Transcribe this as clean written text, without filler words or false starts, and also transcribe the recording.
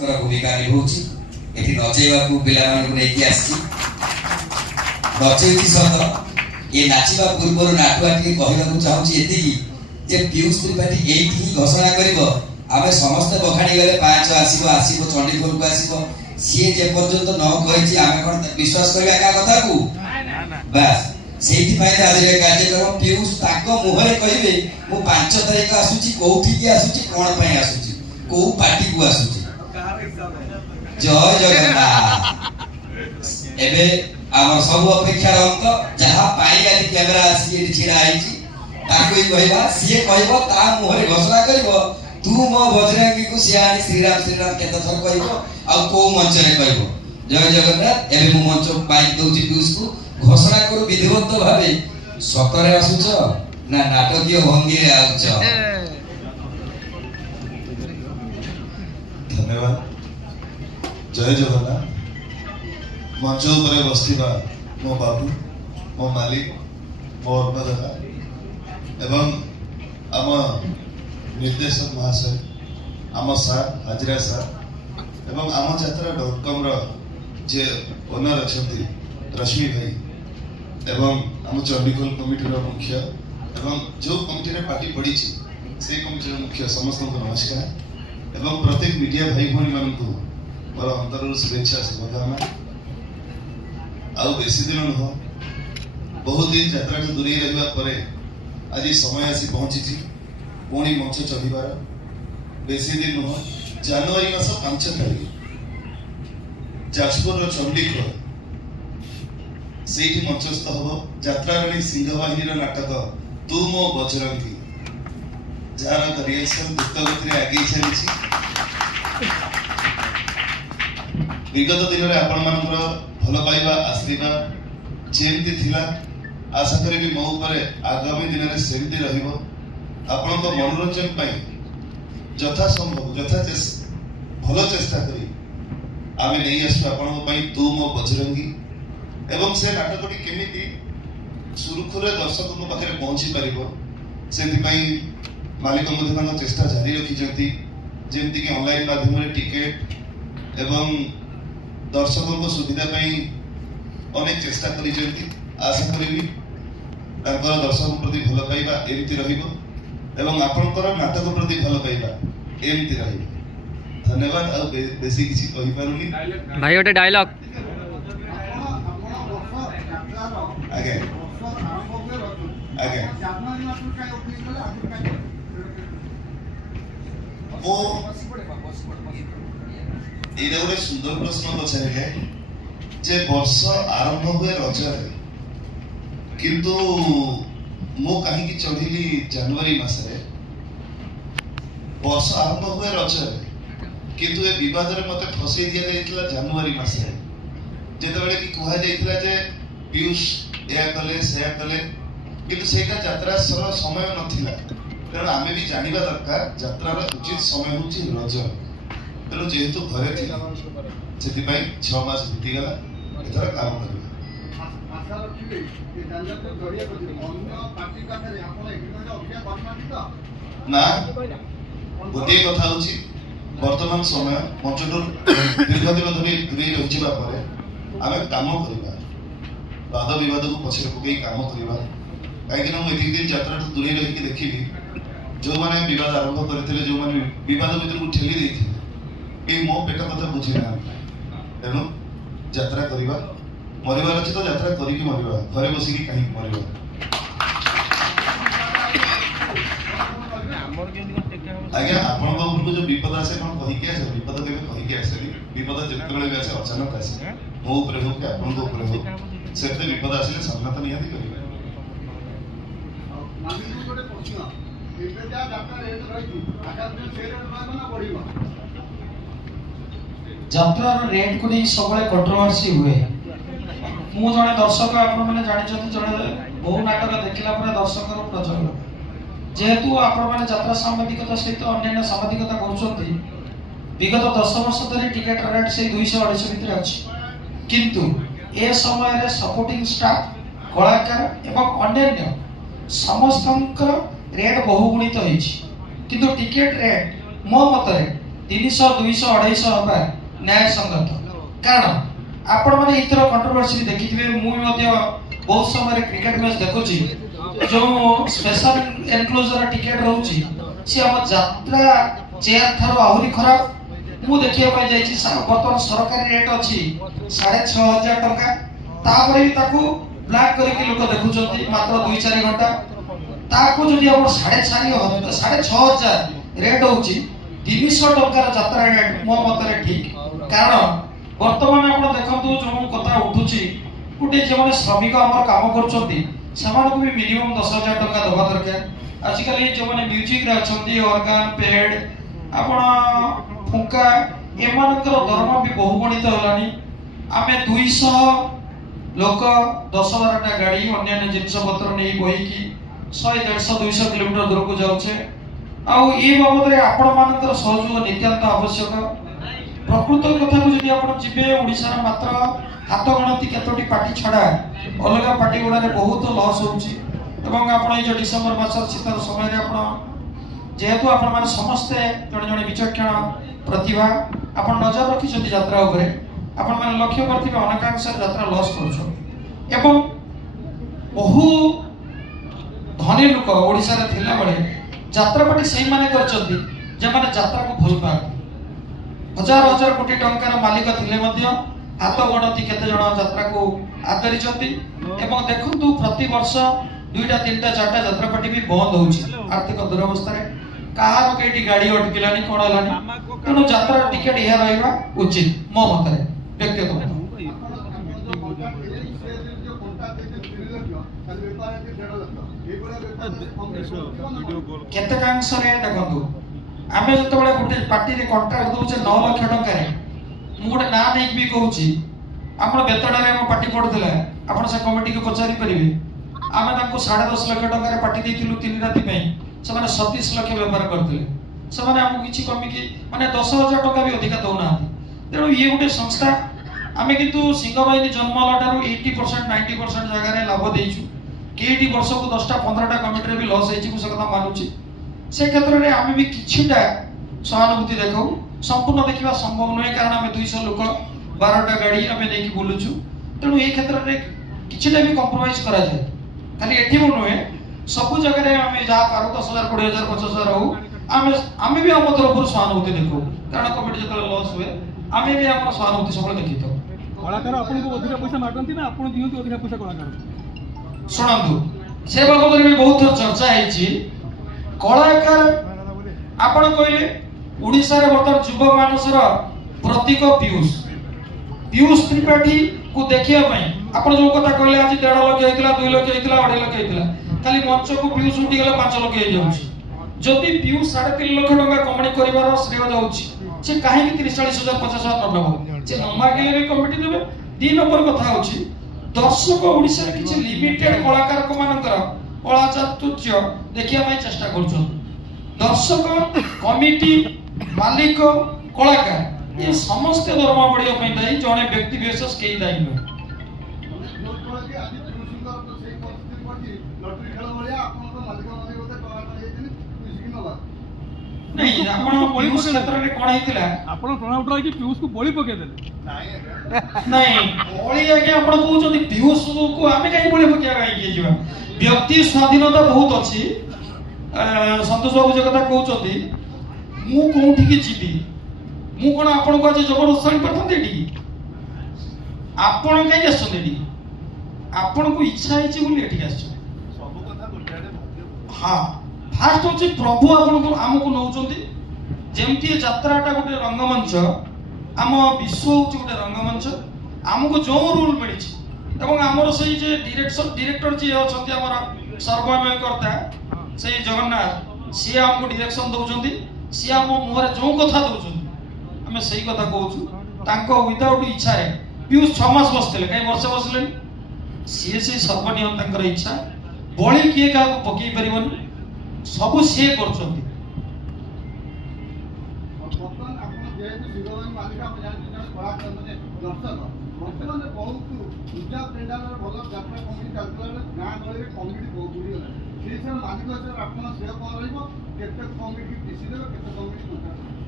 निर्देशक भूमिका निभाऊँगी ये नचेवा पिला नहीं आसी नचेगी सत ये नाचवा पूर्व नाटुआ कहवाक चाहूँगी ये पीयूष त्रिपाठी ये घोषणा कर आमे समस्त बखाणी गले 5 आसीबो आसीबो चंडीगढ़ को आसीबो सी जे पर्यंत न कहि आमे कोन विश्वास करबा का कथा को बस सेठी पाई आज रे कार्यक्रम पीयूष ताको मुहरे कहिबे मु 5 तारिख आसुची कोठी की आसुची कोन पई आसुची को पार्टी को आसुची जय जगन्नाथ एबे आम सब अपेक्षा अंत जहा पाई आदि कैमरा आसी एठी छिरा आइची ताको कहबा सी कहबो ता मुहरे घोषणा करबो तू मो बजरंगी को सियानी श्रीराम श्रीराम केत थर कहबो आ को मंच रे कहबो जय जगन्नाथ एबे मु मंच माइक दउची पीयूष को घोषणा करू विधिवत भाबे सतरे आसुच ना नाटकीय भंगी रे आउच धन्यवाद जय जगन्नाथ मंच ऊपर बसथिबा मो बाबू मो मालिक मो अर्णदादा एवं आम निर्देशक महाशय आम सार हाजरा सार एवं आम यात्रा.com जे ओनर अच्छा रश्मि भाई एवं आम चंडीगढ़ कमिटी मुख्य एवं जो कमिटी रे पार्टी पड़ी से कमिटी मुख्य समस्त को नमस्कार एवं प्रत्येक मीडिया भाई भौणी मान मोर अंतर शुभेच्छा शुभकामना आउ बेसी दिन नुह बहुत दिन यात्रा दूरे रहा पर आज समय आसी पहुंची पुणी मंच चढ़ार बेसी दिन नुह जनवरी मास 5 तारिख जाजपुर चंडीगढ़ से मंचस्थ हम यात्राराणी सिंहवाहिनी नाटक तू मो बजरंगी जार रिहर्सल द्रुतगति आगे चली विगत दिन में आपण मानकर भल पाइबा आशीर्वाद जेमती थिला आशा करी मो ऊपर आगामी दिन में सेमती रहिबो आपण मनोरंजन पाई यथा संभव यथा भल चेष्टा करी आमे नहीं आसु आपण पाई तू मो बजरंगी एवं से नाटकटी केमिति सुरुखुरे दर्शकों पाखे पहुंची पारिबो सेंति पाई मालिक मध्य चेष्टा जारी रखिजंती जेमति कि ऑनलाइन माध्यम रे टिकेट एवं दर्शकों को सुविधा पाई अनेक चेष्टा करिजंती आशा करिबी तांकर दर्शकों प्रति भल पाइबा एमति रहिबो एवं आपनकर नाटक प्रति भल पाइबा एमति रहिबो धन्यवाद आ बेसी किछि कहि पारुनी भाई ओटे डायलॉग आगे आगे वो ये गोटे सुंदर प्रश्न पचारे जे वर्ष आरंभ हुए रजरे किंतु मो कहीं चढ़ी जनवरी मसरे वर्ष आरंभ हुए रजरे किंतु ए विवाद रे मते फसई दिया जाइतला जनवरी मसरे जेते बेले कि कहै जाइतला जे पीयूष या कले से कले किंतु सेटा यात्रा समय नथिला कारण आमे भी जानिबा दरकार यात्रार उचित समय होची रज तेणु जेहेतु घरे थी से 6 मास बीती गला एथर काम कर ना गोटे कथा होची वर्तमान समय मंचटूर दीर्घ दिन धरी दूरे रहिबा परे आमे काम करबा वाद विवाद को पछरे पकई काम करबा काहे कि एतिक दिन यात्रा दूरे रही कि देखिबी जो माने विवाद आरंभ करथिले जो माने विवाद भीतर को ठेली देथिले ए मो पेट कथा बुझी ना तेणु यात्रा करबा मरिबार अछि तो यात्रा करिकि मरिबा घरे बसी कि काहे मरिबा आज्ञा आपण को जो विपद आसे कोन कहि के आसे विपद केबे कहि के आसे विपद जेतबेले भी आसे अचानक आसे मो ऊपर हो के आपण को ऊपर हो सेते विपद आसे सामना तो निहाती करिबा मालिक को गोटे प्रश्न एबे जा डॉक्टर रेट रही आकाश में शेयर ना बढ़िबा यात्रार रेट को नहीं सबले कंट्रोवर्सी हुए मु जने दर्शक आपण माने जानि छथि जने बहु नाटक देखिला पर दर्शक रो प्रचलन जेहेतु आपण माने यात्रा सामाजिकता सहित अन्य सामाजिकता करूछथि विगत 10 वर्ष धरि टिकट रेट से 200 250 भितर अछि किंतु ए समय रे सपोर्टिंग स्टाफ कलाकार एवं अन्य समस्त रेट बहुगुणित होइछि किंतु टिकट रेट मो मतरे 300 200 250 হবা न्याय संगत कारण आपण माने इतर कंट्रोवर्सी देखिथिबे मु मध्य बहुत समय क्रिकेट मैच देखुची जो स्पेशल एनक्लोजर टिकेट रहउची से हम यात्रा चेयर थारो आहुरी खराब मु देखिया पाई जाईची वर्तमान सरकारी रेट अछि 6500 टका तापरे भी ताकू ब्लैक करके लोक देखुचंती मात्र 2-4 घंटा ताकू जदि हम 6500 रेट होउची 300 टकार यात्रा रेट मो मतरे ठीक कारण वर्तमान आपण देखंतु जो कथा उठुची गुटे जे श्रमिक हमर काम करचंती समान को भी मिनिमम 10000 टका दबा दरकार आजिकल जो माने म्यूजिक रे अछंती ऑर्गन पेड आपण फुंका एमानकर दरमा भी बहुगुणित होलानी आमे 200 लोक 10-12टा गाड़ी अन्य जिनस पत्र नहीं बही की 100-150-200 किलोमीटर दूर को जाउछे आउ ई बाबत रे आपण मानकर सहयोग नित्यांत आवश्यक प्रकृत कथा को जदि आपण जिबे ओडिसा रे मात्र हाथ गणति केतोटी पार्टी छडा अलगा पार्टी गुडा रे बहुत लॉस होउची एवं आपण ई जो डिसेंबर मास शीतर समय रे आपण जेहेतु आपण माने समस्त जण जण विचक्षण प्रतिभा आपण नजर रखि जदि यात्रा उपरे आपण माने लक्ष्य करथिबे अनेकांश यात्रा लॉस करछो एवं बहु धनी लोक ओडिसा रे थिला बळे यात्रा पार्टी सही माने करछंती जे माने यात्रा को भल पाती हजार हजार कोटी टंकार मालिक थिले मध्य हाथ गणति केते जण यात्रा को आदरिचंती एवं देखंतु प्रति वर्ष 2टा 3टा 4टा यात्रा पार्टी भी बंद होउची आर्थिक दुरवस्था रे कहार केटी गाड़ी अटकिलानी कोन हलानी तेणु यात्रा टिकेट इहा रहइबा उचित मो मतरे व्यक्तिगत केते कांश रे देखंतु आमे जतबेले गुटे पार्टी रे कॉन्ट्रैक्ट दोचे 9 लाख टका रे मु गुटे ना नै भी कहूची आपण बेतडा रे हम पार्टी पडथिला आपण से कमिटी को पचारि परिबे आमे तांको 10.5 लाख टका रे पार्टी देथिलु 3 राति पई से माने 37 लाख व्यापार करथिले से माने हमु किछि कमी की माने 10000 टका भी अधिक दउना तेणु ये गुटे संस्था आमे किंतु सिंहबाहिनी जन्म लाटारु 80% 90% जगह रे लाभ देइछु केटी वर्ष को 10टा 15टा कमिटी रे भी लॉस हेछि मु से कथा मानुची से क्षेत्र में आम भी किछिटा सहानुभूति देखो संपूर्ण देखा संभव नुहे कारण आम 200 लोक 12टा गाड़ी आम नहीं बुलुचु तेणु ये क्षेत्र में किछिटा भी कंप्रोमाइज करा जाए खाली एठी नुहे सब जगह आम जहाँ पार 10,000 20,000 50,000 हो आम भी आम तरफ सहानुभूति देखो कारण कमिटी जो लॉस हुए आम भी आम सहानुभूति सब देखी था कलाकार आपको अधिक पैसा मागती ना आप अधिक पैसा कलाकार शुणु से बाबद भी बहुत चर्चा है कलाकार आपण कहले ओडिसा रे वर्तमान युवा मानसर प्रतीक पीयूष पीयूष त्रिपाठी को देखिया पई आपण जो कथा कहले आज 1.5 लाख हेतिला 2 लाख हेतिला 2.5 लाख हेतिला खाली मंच को पीयूष उठी गेला 5 लाख हे जाउची जदि पीयूष 3.5 लाख टका कमाणी करिवार श्रेय जाउची से काहे कि 30-40,000 50,000 नबो से नमागे रे कमिटी देबे 2 नंबर कथा होची दर्शक ओडिसा रे किछि लिमिटेड कलाकार को मानकर कला चातुर्य देखिया पई चेष्टा करछन दर्शक कमिटी मालिक कलाकार ये समस्त दरमा बढ़िया पई दाई जने व्यक्ति विशेष केई दाई न नहीं आपण पीयूष क्षेत्र रे कोन हेतिला आपण प्रणा उठला कि पीयूष को बळी पके देले नहीं बळी आके आपण कहउछथि पीयूष को आमे काई बळी पके काई जीवा व्यक्ति स्वाधीनता बहुत अछि संतोष बाबू जे कथा कहउछथि मु कोठी के जीबी मु कोन आपण को आज जबरदस्ती पठन देडी आपण काई आछन देडी आपण को इच्छा है छी बोली एठी आछ सब कथा गोटाडे भाग्य हां फास्ट होची प्रभु आपण को हमको नउचंती जेमती यात्राटा गोटे रंगमंच आम विश्व होची गोटे रंगमंच हमको जो रूल मिलिछि एवं हमर सही जे डायरेक्टर जी अछंती हमर सर्वमय करता सही जगन्नाथ सी हमको डायरेक्शन दउचंती सी हम मोहरे जो कथा दउचंती हमें सही कथा कहउछु तांको विदाउट इच्छा रे पीयूष 6 मास बसले काई वर्ष बसले सी सर्वनियम तांकर इच्छा बळी किए का पकई परिबनी सब सी करछंती बर्तमान आपण जेहेतु शिवबाई मालिक आपण जानि जने कलाकार माने दर्शक बर्तमान बहुत पूजा पेंडाल भल यात्रा कमिटी चालतला गाँ गली कमिटी बहुत बुड़ी गला से मालिक सर आपण से कोन रहइबो केते कमिटी किसी देबे केते कमिटी